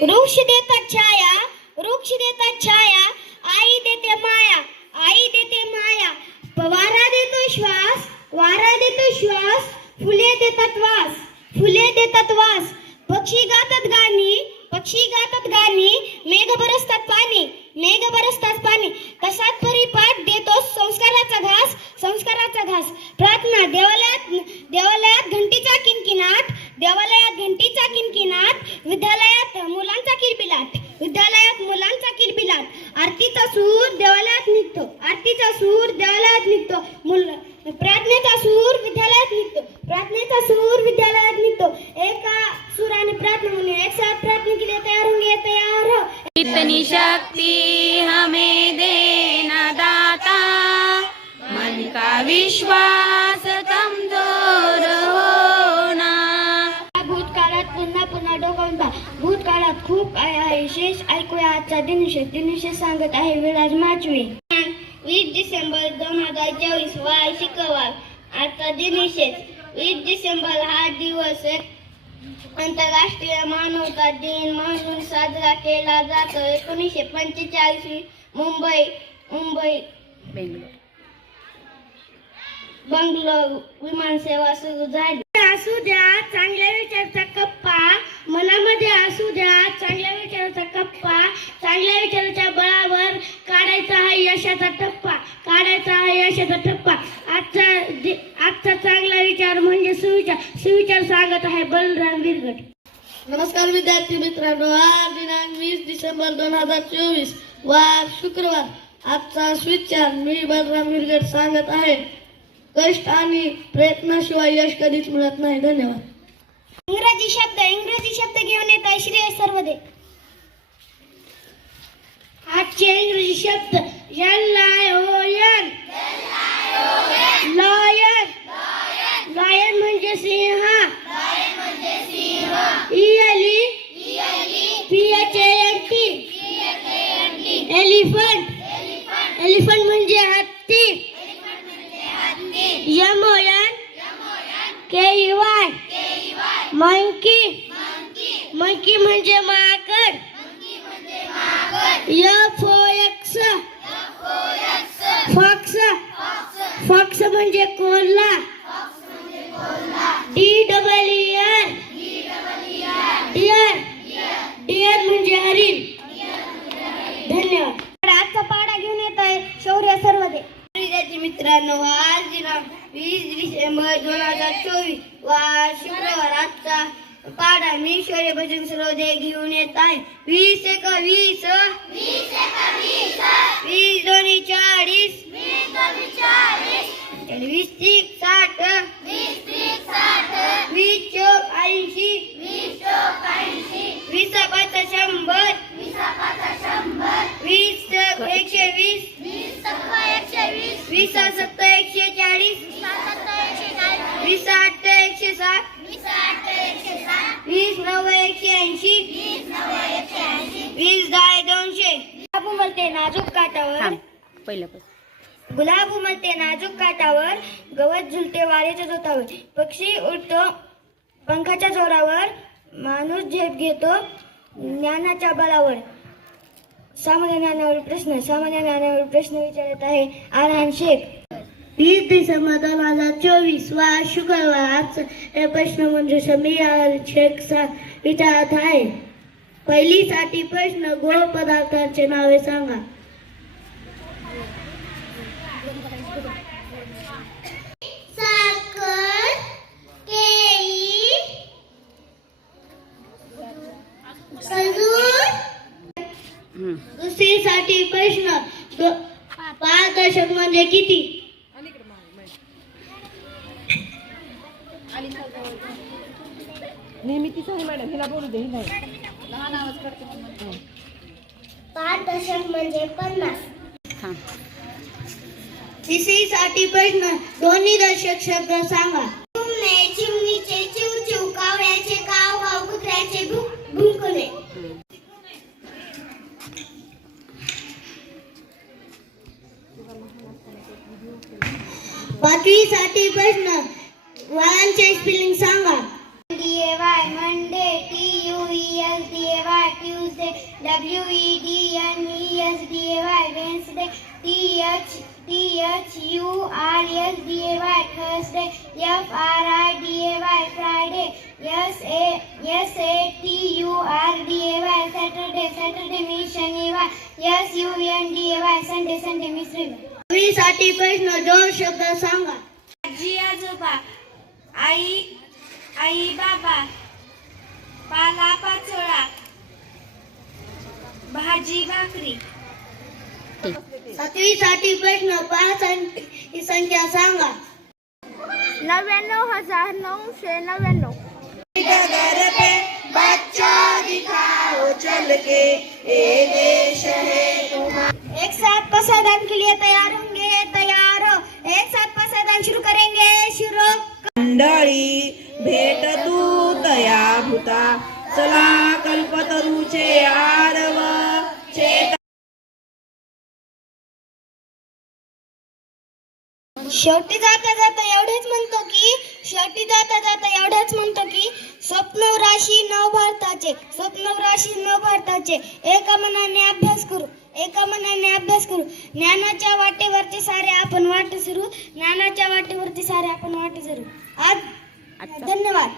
वृक्ष देतात छाया, वृक्ष देतात छाया, आई देते माया, आई देते माया. वारा देतो श्वास, वारा देतो श्वास, फुले देतात वास, फुले देतात वास. पक्षी गातात गाणी, पक्षी गातात गाणी, मेघ बरसतात पाणी, मेघ बरसतात पाणी. तसाच परिपाठ देतो संस्काराचा घास, संस्काराचा घास. प्रार्थना देवालयात, देवालयात घंटीचा किणकिणाट, देवालयात घंटीचा किणकिणाट, विद्यालयात मुलांचा किलबिलाट, विद्यालयात मुलांचा किलबिलाट. आरतीचा सूर देवालयात निघतो, आरतीचा सूर देवालयात निघतो. प्रार्थनेचा सूर विद्यालयात निघतो, प्रार्थनेचा सूर विद्यालयात निघतो. एका सुराने प्रार्थना म्हणून एक साथ प्रार्थना के लिए तैयार होंगे, तैयार हो. इतनी शक्ति हमें देना दाता, मन का विश्वास कमजोर होना. भूतकाळात पुन्हा पुन्हा डोकावून पहा, भूतकाळात खूप काय आहे शेष. ऐकूया आजचा दिनविशेष. दिनविशेष सांगत आहे विराज माचवे. 20 डिसेंबर 2024 वार शुक्रवार. आजचा दिनविशेष. 20 डिसेंबर हा दिवस आंतरराष्ट्रीय मानवता दिन म्हणून साजरा केला जातो. 1945 मुंबई बंगलोर विमानसेवा सुरू झाली. असू द्या चांगल्या विचाराचा कप्पा, मनामध्ये असू द्या चांगल्या विचाराचा कप्पा, चांगल्या विचाराच्या बळावर काढायचा आहे यशाचा टप्पा, काढायचा आहे यशाचा टप्पा. आजचा चांगला विचार म्हणजे सुविचार. सुविचार सांगत आहे बलराम विरगट. नमस्कार विद्यार्थी मित्रांनो. आज दिनांक 20 डिसेंबर 2024 वार शुक्रवार. आजचा सुविचार मी बलराम विरगट सांगत आहे. कष्ट आणि प्रयत्नाशिवाय यश कधीच मिळत नाही. धन्यवाद. इंग्रजी शब्द घेऊन येत आहे श्रेय सर्वदे. आजचे इंग्रजी शब्द LION, लॉयन, लॉयन म्हणजे सिंह. ELEPHANT, एलिफंट, एलिफंट म्हणजे हत्ती. MON KEY, मंकी, मंकी म्हणजे माकड. FOX, फॉक्स, फॉक्स म्हणजे कोल्हा. DEER, डिअर, डिअर म्हणजे हरिण. धन्यवाद. आजचा पाढा घेऊन येत आहे शौर्य सर्वदे. विद्यार्थी मित्रांनो, आज दिनांक 20 डिसेंबर 2024 वार शुक्रवार. आजचा पाढा मी शौर्य भजन सर्वदे घेऊन येत आहे. 20 एक 20, 20 दोन्ही 40, 20 त्रिक 60, 20 चौक 80, 20 पाच 100, 20 120, 20 7 140, 20 8 160, 20 9 180, 20 10 200. गुलाब उमलते नाजूक काठावर, गुलाब उमलते नाजूक काठावर, गवत झुलते वाऱ्याच्या जोतावर. पक्षी उडतो पंखाच्या जोरावर, माणूस झेप घेतो ज्ञानाच्या बळावर. सामान्य ज्ञानावर प्रश्न, सामान्य ज्ञानावर प्रश्न विचारत आहे आरहान शेख. 20 डिसेंबर 2024 वार शुक्रवार. आजचा प्रश्न म्हणजे मी शेख विचारत आहे. पहिलीसाठी प्रश्न, गोड पदार्थांचे नावे सांगा. साखर, केळी, खजूर. दुसरीसाठी प्रश्न, 5 दशक म्हणजे किती. नेहमी तीच आहे मॅडम, हिला बोलू दे. लहान आवाज करते. 5 दशक म्हणजे 50. तिसरीसाठी प्रश्न, दोन्ही दशक शब्द सांगा. चिमणीचे चिव चिव, कावळ्याचे काव काव, कुत्र्याचे भुक भुंकणे. पाचवीसाठी प्रश्न, वारांचे स्पेलिंग सांगा. DAY Monday, TUELDAY WEDNESDAY Wednesday, THURSDAY Thursday, FRIDAY Friday, SATURDAY Saturday, Saturday means शनिवार, SUNDAY Sunday, Sunday means रविवार. साठी प्रश्न दोन शब्द सांगा. आजी आजोबा, आई बाबा, पाला पाचोळा, भाजी भाकरी. साठी प्रश्न 5 ही संख्या सांगा. 99,999. एक साथ पसादान के लिए तैयार होंगे, तैयार हो. एक साथ पसादान शुरू करेंगे, शुरू. मंडळी भेट तू तया भूता चला कल्पतरूचे आरव चेता. शेवटी जाता जाता एवढेच म्हणतो की स्वप्न राशी नव भारताचे एका मनाने अभ्यास करू. ज्ञानाच्या वाटेवरती सारे आपण वाट सुरू. आज धन्यवाद.